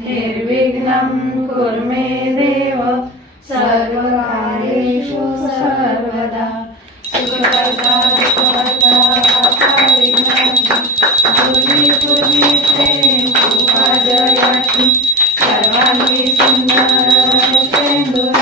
निर्विघ्नं कुरु मे देव सर्वकार्येषु सर्वदा। सुखकर्ता दुःखकर्ता दुर्गे दुर्गे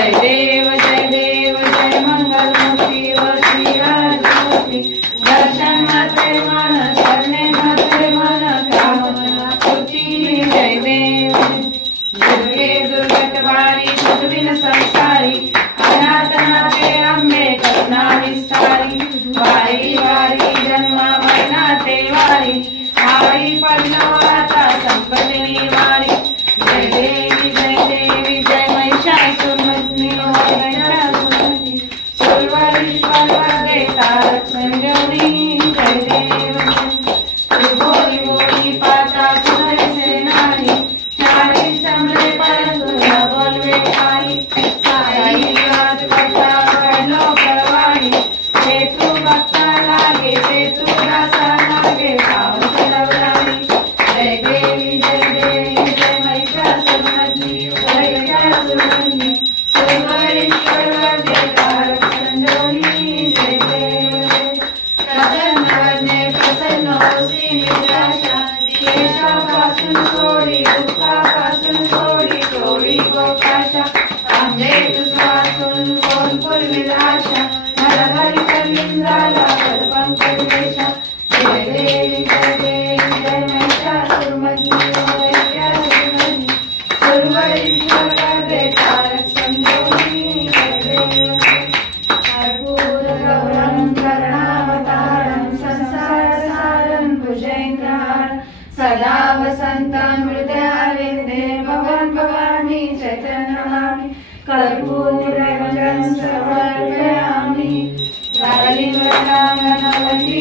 Alegría. Eh, me. सदा वसन्तामृतहरिन्दे भगवान् भवामि चैतन्यवामि कर्पूरैवजं सर्वयामि नवली वदामि नवली